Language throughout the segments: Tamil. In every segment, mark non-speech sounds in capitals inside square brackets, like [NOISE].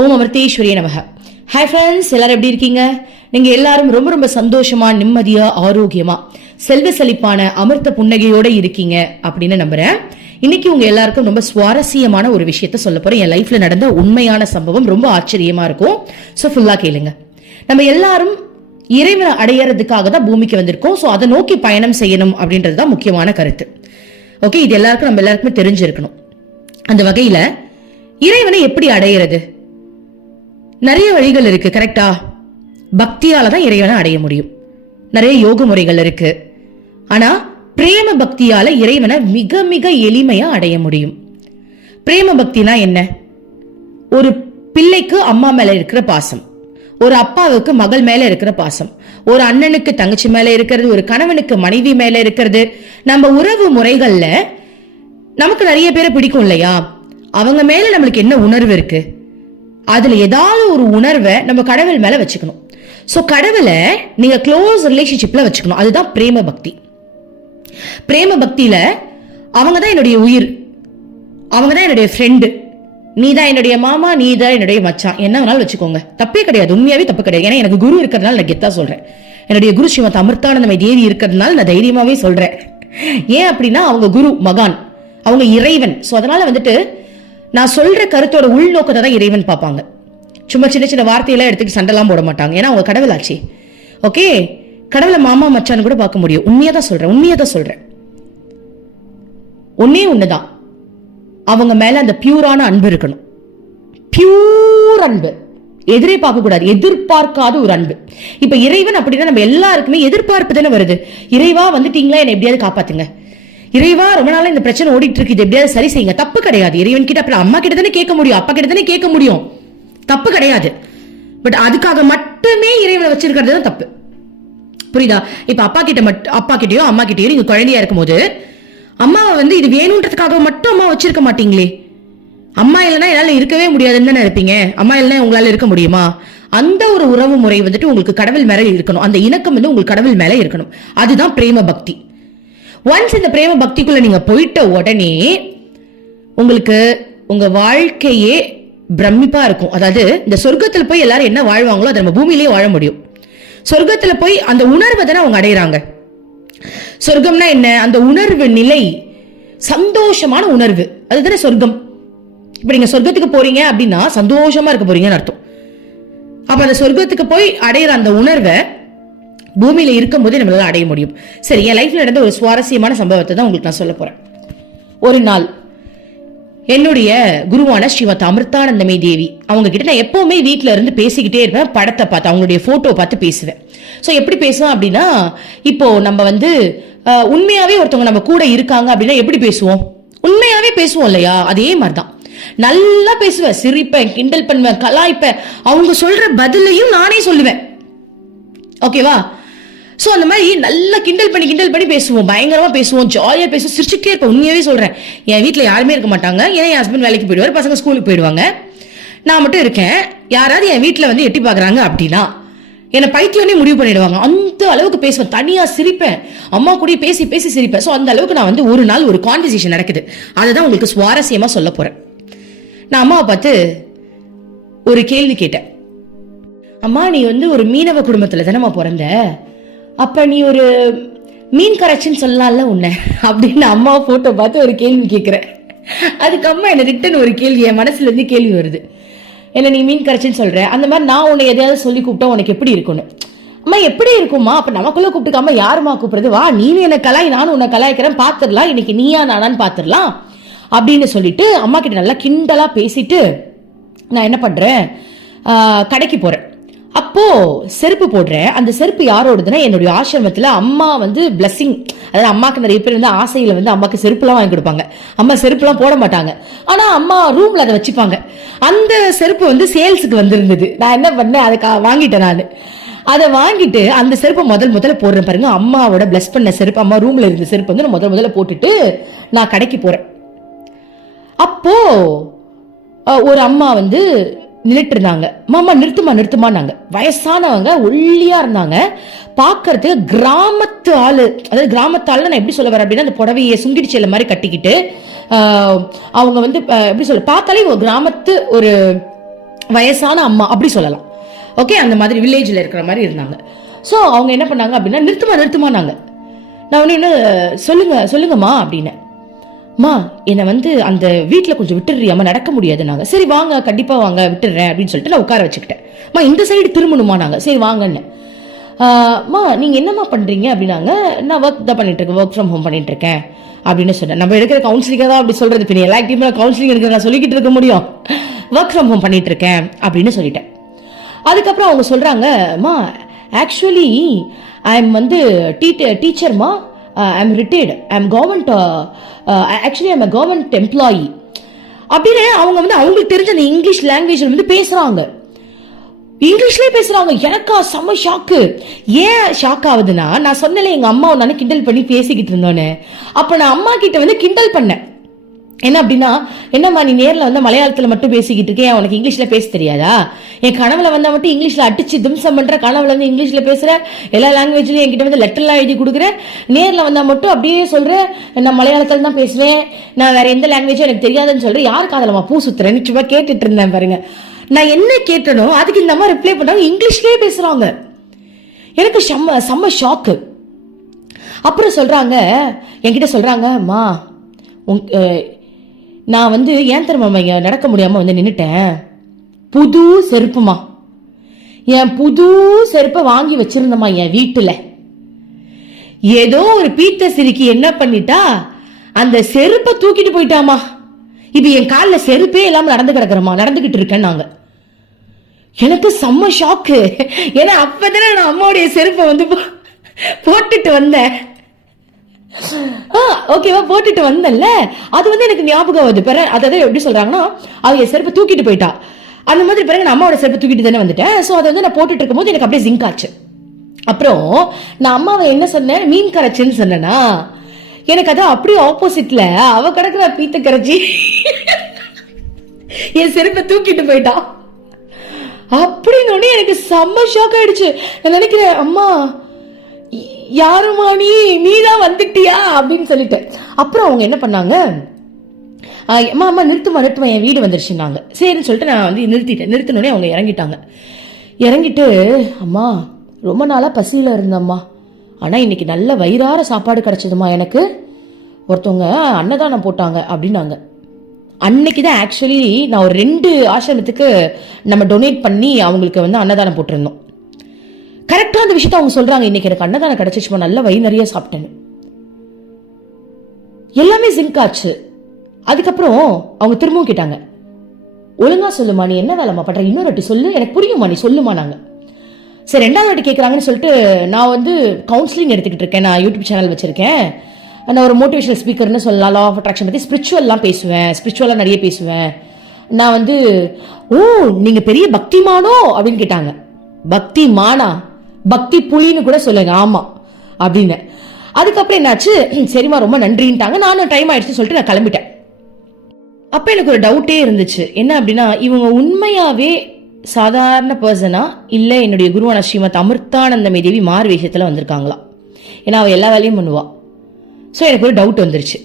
ஓம் அமிர்தேஸ்வரிய நமக. ஹாய் ஃப்ரெண்ட்ஸ் எல்லாரும் எப்படி இருக்கீங்க? நீங்க எல்லாரும் ரொம்ப ரொம்ப சந்தோஷமா நிம்மதியா ஆரோக்கியமா செல்வ செழிப்பான அமிர்த புன்னகையோட இருக்கீங்க அப்படின்னு நம்புறேன். இன்னைக்கு உங்க எல்லாருக்கும் ரொம்ப சுவாரஸ்யமான ஒரு விஷயத்த சொல்ல போறேன். என் லைஃப்ல நடந்த உண்மையான சம்பவம் ரொம்ப ஆச்சரியமா இருக்கும். ஸோ ஃபுல்லா கேளுங்க. நம்ம எல்லாரும் இறைவனை அடையறதுக்காக தான் பூமிக்கு வந்திருக்கோம். ஸோ அதை நோக்கி பயணம் செய்யணும் அப்படின்றது தான் முக்கியமான கருத்து. ஓகே இது எல்லாருக்கும் நம்ம எல்லாருக்குமே தெரிஞ்சிருக்கணும். அந்த வகையில இறைவனை எப்படி அடையிறது? நிறைய வழிகள் இருக்கு கரெக்டா பக்தியால தான் இறைவனை அடைய முடியும். நிறைய யோக முறைகள் இருக்கு. ஆனா பிரேம பக்தியால இறைவனை மிக மிக எளிமையா அடைய முடியும். பிரேம பக்தினா என்ன? ஒரு பிள்ளைக்கு அம்மா மேல இருக்கிற பாசம். ஒரு அப்பாவுக்கு மகள் மேல இருக்கிற பாசம். ஒரு அண்ணனுக்கு தங்கச்சி மேல இருக்கிறது ஒரு கணவனுக்கு மனைவி மேல இருக்கிறது. நம்ம உறவு முறைகள்ல நமக்கு நிறைய பேரை பிடிக்கும் இல்லையா? அவங்க மேல நம்மளுக்கு என்ன உணர்வு இருக்கு? அதுல ஏதாவது ஒரு உணர்வை நம்ம கடவுள் மேல வச்சுக்கணும். ஸோ கடவுளை நீங்க க்ளோஸ் ரிலேஷன்ஷிப்ல வச்சுக்கணும். அதுதான் பிரேம பக்தி. பிரேம பக்தியில அவங்க தான் என்னுடைய உயிர். அவங்க தான் என்னுடைய ஃப்ரெண்டு நீ தான் என்னுடைய மாமா நீ தான் என்னுடைய மச்சான். என்ன வேணாலும் வச்சுக்கோங்க. தப்பே கிடையாது. உண்மையாவே தப்பு கிடையாது. ஏன்னா எனக்கு குரு இருக்கிறதுனால நான் கெத்தா சொல்றேன். என்னுடைய குரு ஸ்ரீமத் அமிர்தானந்தமை தேவி இருக்கிறதுனால நான் தைரியமாவே சொல்றேன். ஏன் அப்படின்னா அவங்க குரு மகான். அவங்க இறைவன். ஸோ அதனால வந்துட்டு நான் சொல்ற கருத்தோட உள்நோக்கத்தை தான் இறைவன் பார்ப்பாங்க. சும்மா சின்ன சின்ன வார்த்தையெல்லாம் எடுத்துட்டு சண்டைலாம் போட மாட்டாங்க. ஏன்னா அவங்க கடவுளாச்சு. ஓகே? கடவுளை மாமா மச்சான்னு கூட பார்க்க முடியும். உண்மையா தான் சொல்றேன். உண்மையா தான் சொல்றேன். ஒன்னே ஒண்ணுதான். அவங்க மேல அந்த பியூரான அன்பு இருக்கணும். பியூர் அன்பு. எதிரே பார்க்க கூடாது. எதிர்பார்க்காத ஒரு அன்பு. இப்ப இறைவன் அப்படின்னா நம்ம எல்லாருக்குமே எதிர்பார்ப்பு தானே வருது. இறைவா வந்துட்டீங்களா? என்னை எப்படியாவது காப்பாத்துங்க. இறைவா ரொம்ப நாளா இந்த பிரச்சனை ஓடிட்டு இருக்கு இது எப்படியாவது சரி செய்யுங்க. தப்பு கிடையாது. இறைவன் கிட்ட அப்புறம் அம்மா கிட்ட தானே கேட்க முடியும் அப்பா கிட்ட தானே கேட்க முடியும். தப்பு கிடையாது. பட் அதுக்காக மட்டுமே இறைவனை வச்சிருக்கிறது தான் தப்பு. புரியுதா? இப்ப அப்பா கிட்ட மட்டும் அப்பா கிட்டயோ அம்மா கிட்டயோ நீங்க குழந்தையா இருக்கும்போது அம்மாவை வந்து இது வேணுன்றதுக்காக மட்டும் அம்மா வச்சிருக்க மாட்டீங்களே. அம்மா இல்லைன்னா என்னால் இருக்கவே முடியாதுன்னு தானே இருப்பீங்க. அம்மா இல்லைன்னா உங்களால இருக்க முடியுமா? அந்த ஒரு உறவு முறை வந்துட்டு உங்களுக்கு கடவுள் மேல இருக்கணும். அந்த இணக்கம் வந்து உங்களுக்கு கடவுள் மேல இருக்கணும். அதுதான் பிரேம பக்தி ஒன்ஸ் இந்த பிரேம பக்திக்குள்ள நீங்க போயிட்ட உடனே உங்களுக்கு உங்க வாழ்க்கையே பிரமிப்பா இருக்கும். அதாவது இந்த சொர்க்கத்துல போய் எல்லாரும் என்ன வாழ்வாங்களோ அதை நம்ம பூமியிலேயே வாழ முடியும். சொர்க்கத்துல போய் அந்த உணர்வை தானே அவங்க அடையிறாங்க. சொர்க்கம்னா என்ன? அந்த உணர்வு நிலை சந்தோஷமான உணர்வு. அதுதானே சொர்க்கம். இப்போ நீங்க சொர்க்கத்துக்கு போறீங்க அப்படின்னா சந்தோஷமா இருக்க போறீங்கன்னு அர்த்தம். அப்ப அந்த சொர்க்கத்துக்கு போய் அடையிற அந்த உணர்வை பூமியில இருக்கும்போதே நம்மளால அடைய முடியும். சரி என் லைஃப்ல நடந்த ஒரு சுவாரஸ்யமான சம்பவத்தை தான் உங்களுக்கு நான் சொல்ல போறேன். ஒரு நாள் என்னுடைய குருவான ஸ்ரீமத் அமிர்தானந்தமே தேவி அவங்க கிட்ட நான் எப்பவுமே வீட்டில் இருந்து பேசிக்கிட்டே இருப்பேன் படத்தை பார்த்து அவங்களுடைய ஃபோட்டோ பார்த்து பேசுவேன். ஸோ எப்படி பேசுவேன் அப்படின்னா இப்போ நம்ம வந்து உண்மையாவே ஒருத்தவங்க நம்ம கூட இருக்காங்க அப்படின்னா எப்படி பேசுவோம்? உண்மையாவே பேசுவோம் இல்லையா? அதே மாதிரிதான். நல்லா பேசுவேன் சிரிப்பேன் கிண்டல் பண்ணுவேன் கலாய்ப்பேன். அவங்க சொல்ற பதிலையும் நானே சொல்லுவேன். ஓகேவா ஸோ அந்த மாதிரி நல்லா கிண்டல் பண்ணி கிண்டல் பண்ணி பேசுவோம். பயங்கரமாக பேசுவோம். ஜாலியாக பேசுவோம் சிரிச்சுட்டே இருப்போம். உண்மையாவே சொல்கிறேன் என் வீட்டில் யாருமே இருக்க மாட்டாங்க. ஏன்னா என் ஹஸ்பண்ட் வேலைக்கு போயிடுவார். பசங்க ஸ்கூலுக்கு போயிடுவாங்க. நான் மட்டும் இருக்கேன். யாராவது என் வீட்டில் வந்து எட்டி பார்க்குறாங்க அப்படின்னா என்னை பைத்தியம்னே முடிவு பண்ணிடுவாங்க. அந்த அளவுக்கு பேசுவேன். தனியாக சிரிப்பேன். அம்மா கூட பேசி பேசி சிரிப்பேன். ஸோ அந்த அளவுக்கு நான் வந்து ஒரு நாள் ஒரு கான்வர்சேஷன் நடக்குது. அதை தான் உங்களுக்கு சுவாரஸ்யமாக சொல்ல போகிறேன் நான் அம்மாவை பார்த்து ஒரு கேள்வி கேட்டேன். அம்மா நீ வந்து ஒரு மீனவ குடும்பத்தில் தானம்மா பிறந்த? அப்போ நீ ஒரு மீன் கரைச்சின்னு சொல்லலாம்ல உன்னை. அப்படின்னு அம்மா ஃபோட்டோ பார்த்து ஒரு கேள்வி கேட்குறேன் அதுக்கு அம்மா என்னை ரிட்டன் ஒரு கேள்வி என் மனசுலேருந்து கேள்வி வருது. என்ன நீ மீன் கரைச்சின்னு சொல்கிற அந்த மாதிரி நான் உன்னை எதையாவது சொல்லி கூப்பிட்டா உனக்கு எப்படி இருக்கும்னு. அம்மா எப்படி இருக்கும்மா? அப்போ நமக்குள்ளே கூப்பிட்டுக்காம யாருமா கூப்பிடுறது? வா நீ என்ன கலாய் நானும் உன்னை கலாய்க்கிறேன் பார்த்துடலாம் இன்னைக்கு நீயா நானான்னு பார்த்துடலாம் அப்படின்னு சொல்லிட்டு அம்மா கிட்ட நல்லா கிண்டலாக பேசிட்டு நான் என்ன பண்ணுறேன் கடைக்கு போகிறேன் அப்போ செருப்பு போடுறேன். அந்த செருப்பு யாரோடதுன்னா என்னுடைய ஆசிரமத்துல அம்மா வந்து பிளஸ்ஸிங் அதாவது அம்மாக்கு நிறைய பேர் வந்து ஆசையில வந்து அம்மாக்கு செருப்புலாம் வாங்கி கொடுப்பாங்க. அம்மா செருப்புலாம் போட மாட்டாங்க. ஆனா அம்மா ரூம்ல அதை வச்சுப்பாங்க. அந்த செருப்பு வந்து சேல்ஸுக்கு வந்திருந்தது. நான் என்ன பண்ணேன்? அதை கா- வாங்கிட்டேன் நான். அதை வாங்கிட்டு அந்த செருப்பை முதல் முதல்ல போடுறேன் பாருங்க. அம்மாவோட பிளஸ் பண்ண செருப்பு அம்மா ரூம்ல இருந்த செருப்பு வந்து நான் முதல் முதல்ல போட்டுட்டு நான் கடைக்கு போறேன். அப்போ ஒரு அம்மா வந்து நின்றுட்டு இருந்தாங்க மாமா நிறுத்துமா நிறுத்துமானாங்க வயசானவங்க ஒல்லியா இருந்தாங்க. பார்க்கறதுக்கு கிராமத்து ஆளு அதாவது கிராமத்து ஆளு நான் எப்படி சொல்ல வரேன் அப்படின்னா அந்த புடவையை சுங்கிடி மாதிரி கட்டிக்கிட்டு அவங்க வந்து எப்படி சொல்ல பார்த்தாலே ஒரு கிராமத்து ஒரு வயசான அம்மா அப்படி சொல்லலாம். ஓகே? அந்த மாதிரி வில்லேஜில் இருக்கிற மாதிரி இருந்தாங்க. ஸோ அவங்க என்ன பண்ணாங்க அப்படின்னா நிறுத்துமா நிறுத்துமானாங்க நான் ஒன்று சொல்லுங்க சொல்லுங்கம்மா அப்படின்னு. மா என்னை வந்து அந்த வீட்டில் கொஞ்சம் விட்டுடுறியாமா நடக்க முடியாது நாங்கள் சரி வாங்க கண்டிப்பாக வாங்க விட்டுடுறேன் அப்படின்னு சொல்லிட்டு நான் உட்கார வச்சுக்கிட்டேன். மா இந்த சைடு திரும்பணுமா நாங்கள் சரி வாங்கன்னு. மா நீங்கள் என்னம்மா பண்ணுறீங்க அப்படின்னாங்க. நான் ஒர்க் தான் பண்ணிட்டுருக்கேன் ஒர்க் ஃப்ரம் ஹோம் பண்ணிட்டு இருக்கேன் அப்படின்னு சொன்னேன். நம்ம எடுக்கிற கவுன்சிலிங்காக தான் அப்படி சொல்கிறது இப்போ எல்லா டீமில் கவுன்சிலிங் எடுக்கிற நான் சொல்லிக்கிட்டு இருக்க முடியும். ஒர்க் ஃப்ரம் ஹோம் பண்ணிட்டுருக்கேன் அப்படின்னு சொல்லிட்டேன். அதுக்கப்புறம் அவங்க சொல்கிறாங்க மா ஆக்சுவலி ஐ எம் வந்து டீ டீச்சர்மா I am retired I am government actually I'm government employee அப்படின்னு அவங்க வந்து அவங்களுக்கு தெரிஞ்ச அந்த இங்கிலீஷ் லாங்குவேஜில் வந்து பேசுகிறாங்க இங்கிலீஷ்லேயே பேசுகிறாங்க எனக்கா செம்ம ஷாக்கு ஏன் ஷாக் ஆகுதுன்னா நான் சொன்னல எங்கள் அம்மா ஒன்று கிண்டல் பண்ணி பேசிக்கிட்டு இருந்தோன்னு. அப்போ நான் அம்மா கிட்ட வந்து கிண்டல் பண்ணேன். என்ன அப்படின்னா என்னம்மா நீ நேரில் வந்து மலையாளத்தில் மட்டும் பேசிக்கிட்டு இருக்கேன் உனக்கு இங்கிலீஷில் பேச தெரியாதா? என் கனவுல வந்தால் மட்டும் இங்கிலீஷில் அடிச்சு திம்சம் பண்ணுற கனவுல வந்து இங்கிலீஷில் பேசுகிற எல்லா லாங்குவேஜ்லையும் என்கிட்ட வந்து லெட்டர்லாம் எழுதி கொடுக்குற நேரில் வந்தால் மட்டும் அப்படியே சொல்கிறேன் நான் மலையாளத்தில் தான் பேசுவேன். நான் வேறு எந்த லாங்குவேஜும் எனக்கு தெரியாதுன்னு சொல்கிறேன் யார் காதலம்மா பூ சுத்துறேன்னு சும்மா கேட்டுட்டு இருந்தேன் பாருங்க. நான் என்ன கேட்டனோ அதுக்கு இந்த மாதிரி ரிப்ளை பண்ணுறாங்க இங்கிலீஷ்லேயே பேசுகிறாங்க எனக்கு செம்ம செம்ம ஷாக்கு அப்புறம் சொல்கிறாங்க என்கிட்ட சொல்கிறாங்க அம்மா உங் நான் வந்து ஏன் திரும்ப இங்கே நடக்க முடியாமல் வந்து நின்றுட்டேன் புது செருப்புமா. என் புது செருப்பை வாங்கி வச்சிருந்தம்மா என் வீட்டில். ஏதோ ஒரு பீத்த சிரிக்கி என்ன பண்ணிட்டா அந்த செருப்பை தூக்கிட்டு போயிட்டாமா இப்போ என் காலில் செருப்பே இல்லாமல் நடந்து கிடக்குறோமா நடந்துக்கிட்டு இருக்கேன் நாங்கள் எனக்கு செம்ம ஷாக்கு ஏன்னா அப்போதானே நான் அம்மாவுடைய செருப்பை வந்து போட்டுட்டு வந்தேன். ஓகேவா போட்டுட்டு வந்தேன்ல. அது வந்து எனக்கு ஞாபகம் வருது. பிற அதாவது எப்படி சொல்றாங்கன்னா அவங்க செருப்பை தூக்கிட்டு போயிட்டா. அந்த மாதிரி பிறகு நான் அம்மாவோட செருப்பு தூக்கிட்டு தானே வந்துட்டேன். ஸோ அதை வந்து நான் போட்டுட்டு இருக்கும்போது எனக்கு அப்படியே ஜிங்க் ஆச்சு. அப்புறம் நான் அம்மாவை என்ன சொன்னேன்? மீன் கரைச்சின்னு சொன்னேன்னா எனக்கு அது அப்படியே ஆப்போசிட்ல அவ கிடக்குற பீத்த கரைச்சி. என் செருப்பை தூக்கிட்டு போயிட்டா. அப்படின்னு எனக்கு செம்ம ஷாக் ஆயிடுச்சு. நான் நினைக்கிறேன் அம்மா ய- யாரும்மா நீ நீ தான் வந்துட்டியா? அப்படின்னு சொல்லிட்டு. அப்புறம் அவங்க என்ன பண்ணாங்க? அம்மா அம்மா நிறுத்துமா நிறுத்துமா என் வீடு வந்துருச்சுன்னாங்க. சரின்னு சொல்லிட்டு நான் வந்து நிறுத்திட்டேன். நிறுத்தினோடனே அவங்க இறங்கிட்டாங்க. இறங்கிட்டு அம்மா ரொம்ப நாளாக பசியில் இருந்தம்மா. ஆனால் இன்னைக்கு நல்ல வயிறார சாப்பாடு கிடச்சதுமா எனக்கு. ஒருத்தவங்க அன்னதானம் போட்டாங்க அப்படின்னாங்க. அன்னைக்கு தான் ஆக்சுவலி நான் ஒரு ரெண்டு ஆசிரமத்துக்கு நம்ம டொனேட் பண்ணி அவங்களுக்கு வந்து அன்னதானம் போட்டிருந்தோம். கரெக்டாக அந்த விஷயத்த அவங்க சொல்கிறாங்க இன்னைக்கு எனக்கு அன்னதானம் கிடைச்சிச்சுமா நல்ல வயிறு நிறைய சாப்பிட்டேன்னு. எல்லாமே ஜிங்க் ஆச்சு. அதுக்கப்புறம் அவங்க திரும்பவும் கேட்டாங்க. ஒழுங்கா சொல்லுமா நீ என்ன வேலைமா பண்ற? இன்னொரு வாட்டி சொல்லு. எனக்கு புரியுமா நீ சொல்லுமா நாங்க. சரி ரெண்டாவது வாட்டி கேட்குறாங்கன்னு சொல்லிட்டு நான் வந்து கவுன்சிலிங் எடுத்துக்கிட்டு இருக்கேன். நான் யூடியூப் சேனல் வச்சிருக்கேன். நான் ஒரு மோட்டிவேஷனல் ஸ்பீக்கர்னு சொல்லலாம். லா ஆஃப் அட்ராக்ஷன் பற்றி ஸ்பிரிச்சுவல்லாம் பேசுவேன். ஸ்பிரிச்சுவலாக நிறைய பேசுவேன். நான் வந்து ஓ நீங்கள் பெரிய பக்திமானோ? அப்படின்னு கேட்டாங்க. பக்தி மானா பக்தி புலின்னு கூட சொல்லுங்க. ஆமாம் அப்படின்னு. அதுக்கப்புறம் என்னாச்சு? [CLEARS THROAT] சரிம்மா ரொம்ப நன்றின்ட்டாங்க. நானும் டைம் ஆயிடுச்சு சொல்லிட்டு நான் கிளம்பிட்டேன். அப்ப எனக்கு ஒரு டவுட்டே இருந்துச்சு. என்ன அப்படின்னா இவங்க உண்மையாவே சாதாரண பர்சனா இல்ல என்னுடைய குருவான ஸ்ரீமத் அமிர்தானந்தமே தேவி மாறு விஷயத்துல வந்திருக்காங்களா? ஏன்னா அவ எல்லா வேலையும் பண்ணுவா. ஸோ எனக்கு ஒரு டவுட் வந்துருச்சு.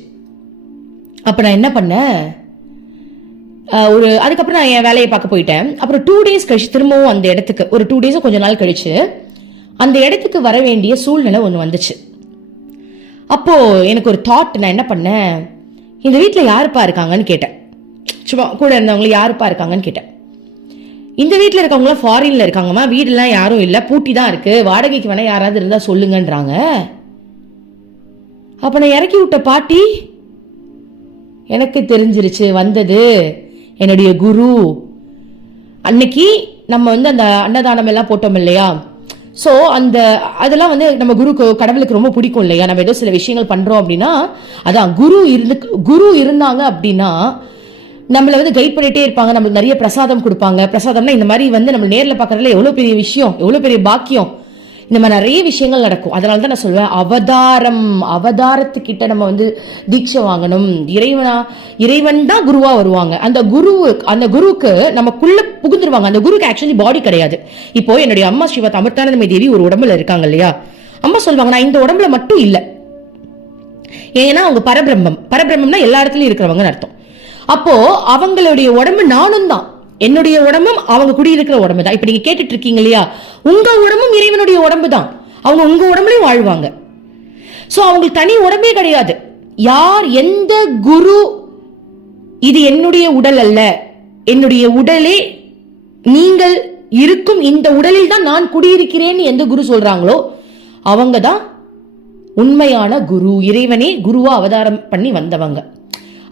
அப்ப நான் என்ன பண்ணேன்? ஒரு அதுக்கப்புறம் நான் என் வேலையை பார்க்க போயிட்டேன். அப்புறம் டூ டேஸ் கழிச்சு திரும்பவும் அந்த இடத்துக்கு ஒரு டூ டேஸும் கொஞ்ச நாள் கழிச்சு அந்த இடத்துக்கு வர வேண்டிய சூழ்நிலை ஒன்று வந்துச்சு. அப்போ எனக்கு ஒரு தாட் நான் என்ன பண்ணேன்? இந்த வீட்டில் யாருப்பா இருக்காங்கன்னு கேட்டேன். சும்மா கூட இருந்தவங்களை யாருப்பா இருக்காங்கன்னு கேட்டேன். இந்த வீட்டில் இருக்கவங்களாம் ஃபாரின்ல இருக்காங்கம்மா வீடெல்லாம் யாரும் இல்லை பூட்டி தான் இருக்கு வாடகைக்கு வேணா யாராவது இருந்தா சொல்லுங்கன்றாங்க. அப்ப நான் இறக்கி விட்ட பாட்டி எனக்கு தெரிஞ்சிருச்சு வந்தது என்னுடைய குரு. அன்னைக்கு நம்ம வந்து அந்த அன்னதானம் எல்லாம் போட்டோம் இல்லையா? ஸோ அந்த அதெல்லாம் வந்து நம்ம குருக்கு கடவுளுக்கு ரொம்ப பிடிக்கும் இல்லையா? நம்ம ஏதோ சில விஷயங்கள் பண்ணுறோம் அப்படின்னா அதான் குரு இருந்து குரு இருந்தாங்க அப்படின்னா நம்மளை வந்து கைட் பண்ணிகிட்டே இருப்பாங்க. நம்மளுக்கு நிறைய பிரசாதம் கொடுப்பாங்க. பிரசாதம்னா இந்த மாதிரி வந்து நம்ம நேரில் பார்க்குறதுல எவ்வளோ பெரிய விஷயம் எவ்வளோ பெரிய பாக்கியம். இந்த மாதிரி நிறைய விஷயங்கள் நடக்கும். அதனால தான் நான் சொல்வேன் அவதாரம் அவதாரத்துக்கிட்ட நம்ம வந்து தீட்சை வாங்கணும். இறைவனா இறைவன் தான் குருவா வருவாங்க. அந்த குரு அந்த குருவுக்கு நமக்குள்ள புகுந்துருவாங்க. அந்த குருக்கு ஆக்சுவலி பாடி கிடையாது. இப்போ என்னுடைய அம்மா ஸ்ரீமத் அமிர்தானந்தமய தேவி ஒரு உடம்புல இருக்காங்க இல்லையா? அம்மா சொல்லுவாங்க நான் இந்த உடம்புல மட்டும் இல்லை. ஏன்னா அவங்க பரபிரம்மம். பரபிரம்மம்னா எல்லா இடத்துலயும் இருக்கிறவங்கன்னு அர்த்தம். அப்போ அவங்களுடைய உடம்பு நானும் தான் என்னுடைய உடம்பும் அவங்க குடியிருக்கிற உடம்பு தான் இப்ப நீங்க கேட்டுட்டு இருக்கீங்க இல்லையா? உங்க உடம்பும் இறைவனுடைய உடம்பு தான் அவங்க உங்க உடம்புலயும் வாழ்வாங்க. ஸோ அவங்களுக்கு தனி உடம்பே கிடையாது. யார் எந்த குரு இது என்னுடைய உடல் அல்ல. என்னுடைய உடலே நீங்கள் இருக்கும் இந்த உடலில் தான் நான் குடியிருக்கிறேன்னு எந்த குரு சொல்றாங்களோ அவங்க தான் உண்மையான குரு. இறைவனே குருவா அவதாரம் பண்ணி வந்தவங்க.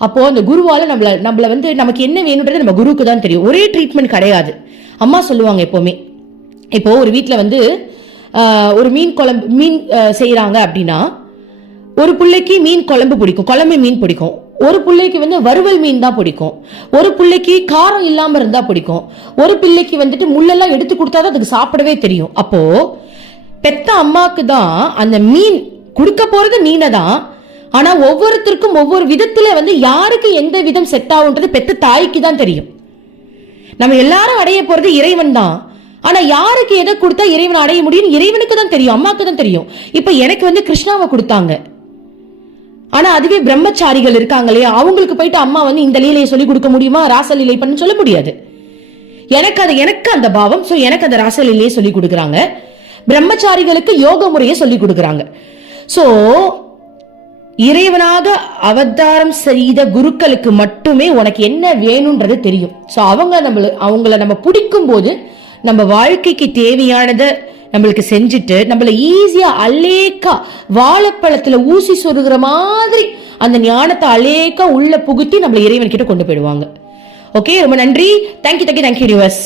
அப்போ அந்த குருவால நம்மள நம்மள வந்து நமக்கு என்ன வேணுன்றது நம்ம குருவுக்கு தான் தெரியும். ஒரே ட்ரீட்மெண்ட் கிடையாது. அம்மா சொல்லுவாங்க எப்போவுமே. இப்போ ஒரு வீட்டில் வந்து ஒரு மீன் குழம்பு மீன் செய்கிறாங்க அப்படின்னா ஒரு பிள்ளைக்கு மீன் குழம்பு பிடிக்கும். குழம்பு மீன் பிடிக்கும். ஒரு பிள்ளைக்கு வந்து வறுவல் மீன் தான் பிடிக்கும். ஒரு பிள்ளைக்கு காரம் இல்லாமல் இருந்தால் பிடிக்கும். ஒரு பிள்ளைக்கு வந்துட்டு முள்ளெல்லாம் எடுத்து கொடுத்தா தான் அதுக்கு சாப்பிடவே தெரியும். அப்போ பெத்த அம்மாவுக்கு தான் அந்த மீன் கொடுக்க போகிறது மீனை தான் ஆனா ஒவ்வொருத்தருக்கும் ஒவ்வொரு விதத்துல வந்து யாருக்கு எந்த விதம் செட் ஆகுன்றது பெத்த தாய்க்கு தான் தெரியும். நம்ம எல்லாரும் அடைய போறது இறைவன் தான். ஆனா யாருக்கு எதை கொடுத்தா இறைவன் அடைய முடியும் இறைவனுக்கு தான் தெரியும் அம்மாவுக்கு தான் தெரியும். இப்ப எனக்கு வந்து கிருஷ்ணாவை கொடுத்தாங்க. ஆனா அதுவே பிரம்மச்சாரிகள் இருக்காங்க இல்லையா? அவங்களுக்கு போயிட்டு அம்மா வந்து இந்த லீலையை சொல்லி கொடுக்க முடியுமா? ராசலீலை பண்ணு சொல்ல முடியாது. எனக்கு அது எனக்கு அந்த பாவம் ஸோ எனக்கு அந்த ராசலீலையை சொல்லி கொடுக்குறாங்க. பிரம்மச்சாரிகளுக்கு யோக முறையை சொல்லி கொடுக்குறாங்க. ஸோ இறைவனாக அவதாரம் செய்த குருக்களுக்கு மட்டுமே உனக்கு என்ன வேணும்ன்றது தெரியும். ஸோ அவங்க நம்மள அவங்கள நம்ம பிடிக்கும் போது நம்ம வாழ்க்கைக்கு தேவையானதை நம்மளுக்கு செஞ்சுட்டு நம்மள ஈஸியா அலேக்கா வாழைப்பழத்துல ஊசி சொருகிற மாதிரி அந்த ஞானத்தை அலேக்கா உள்ள புகுத்தி நம்மள இறைவன் கிட்ட கொண்டு போயிடுவாங்க. ஓகே ரொம்ப நன்றி. Thank you thank you thank you universe